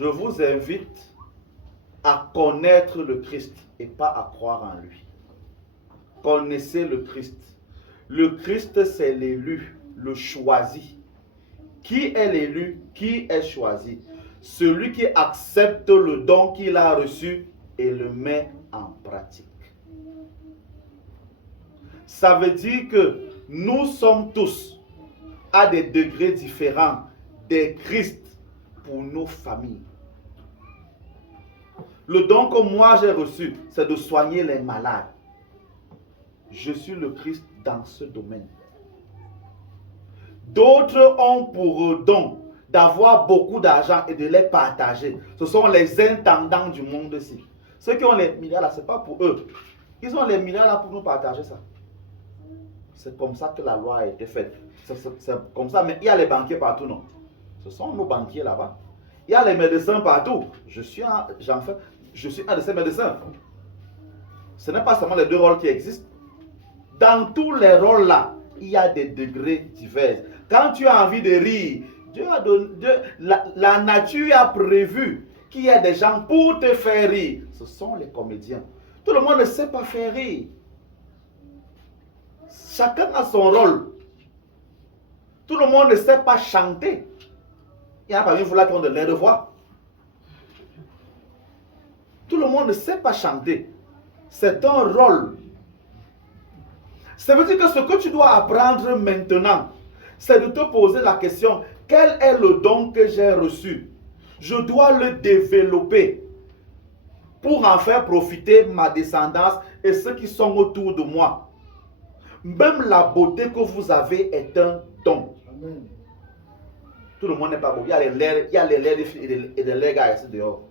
je vous invite à connaître le Christ et pas à croire en lui. Connaissez le Christ. Le Christ, c'est l'élu, le choisi. Qui est l'élu? Qui est choisi? Celui qui accepte le don qu'il a reçu et le met en pratique. Ça veut dire que nous sommes tous à des degrés différents des Christ pour nos familles. Le don que moi j'ai reçu, c'est de soigner les malades. Je suis le Christ dans ce domaine. D'autres ont pour don d'avoir beaucoup d'argent et de les partager. Ce sont les intendants du monde-ci. Ceux qui ont les milliards là, ce n'est pas pour eux. Ils ont les milliards là pour nous partager ça. C'est comme ça que la loi a été faite. C'est comme ça, mais il y a les banquiers partout, non? Ce sont nos banquiers là-bas. Il y a les médecins partout. Je suis un de ces médecins. Ce n'est pas seulement les deux rôles qui existent. Dans tous les rôles là, il y a des degrés divers. Quand tu as envie de rire, la nature a prévu qu'il y a des gens pour te faire rire. Ce sont les comédiens. Tout le monde ne sait pas faire rire. Chacun a son rôle. Tout le monde ne sait pas chanter. Il y en a parmi vous là qui ont de l'air de voix. Tout le monde ne sait pas chanter. C'est un rôle. Ça veut dire que ce que tu dois apprendre maintenant, c'est de te poser la question, quel est le don que j'ai reçu? Je dois le développer pour en faire profiter ma descendance et ceux qui sont autour de moi. Même la beauté que vous avez est un don. Amen. Tout le monde n'est pas beau. Il y a les laids des filles et des laids gars ici dehors.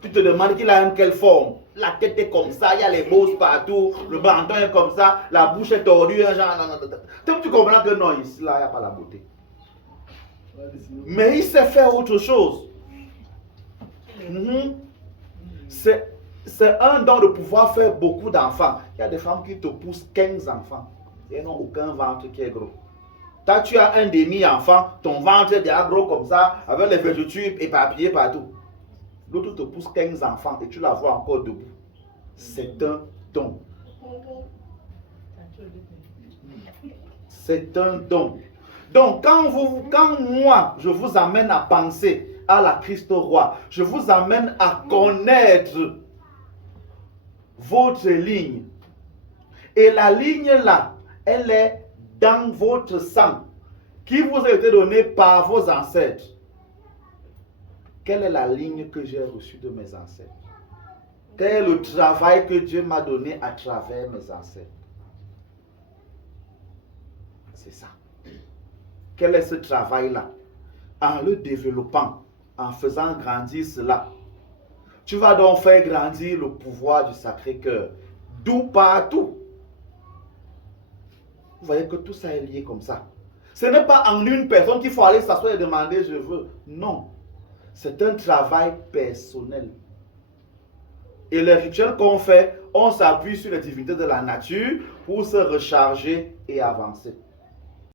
Tu te demandes qu'il a quelle forme. La tête est comme ça, il y a les bosses partout, le menton est comme ça, la bouche est tordue. Donc tu comprends que non, ici, là, il n'y a pas la beauté. Mais il sait faire autre chose. C'est un don de pouvoir faire beaucoup d'enfants. Il y a des femmes qui te poussent 15 enfants. Et n'ont aucun ventre qui est gros. Toi, tu as un demi-enfant, ton ventre est déjà gros comme ça, avec les vergetures éparpillées partout. L'autre te pousse 15 enfants et tu la vois encore debout. C'est un don. C'est un don. Donc, quand moi, je vous amène à penser à la Christ roi, je vous amène à connaître votre ligne. Et la ligne là, elle est dans votre sang, qui vous a été donné par vos ancêtres. Quelle est la ligne que j'ai reçue de mes ancêtres? Quel est le travail que Dieu m'a donné à travers mes ancêtres? C'est ça. Quel est ce travail-là? En le développant, en faisant grandir cela, tu vas donc faire grandir le pouvoir du Sacré-Cœur. D'où partout. Vous voyez que tout ça est lié comme ça. Ce n'est pas en une personne qu'il faut aller s'asseoir et demander je veux. Non. C'est un travail personnel. Et les rituels qu'on fait, on s'appuie sur les divinités de la nature pour se recharger et avancer.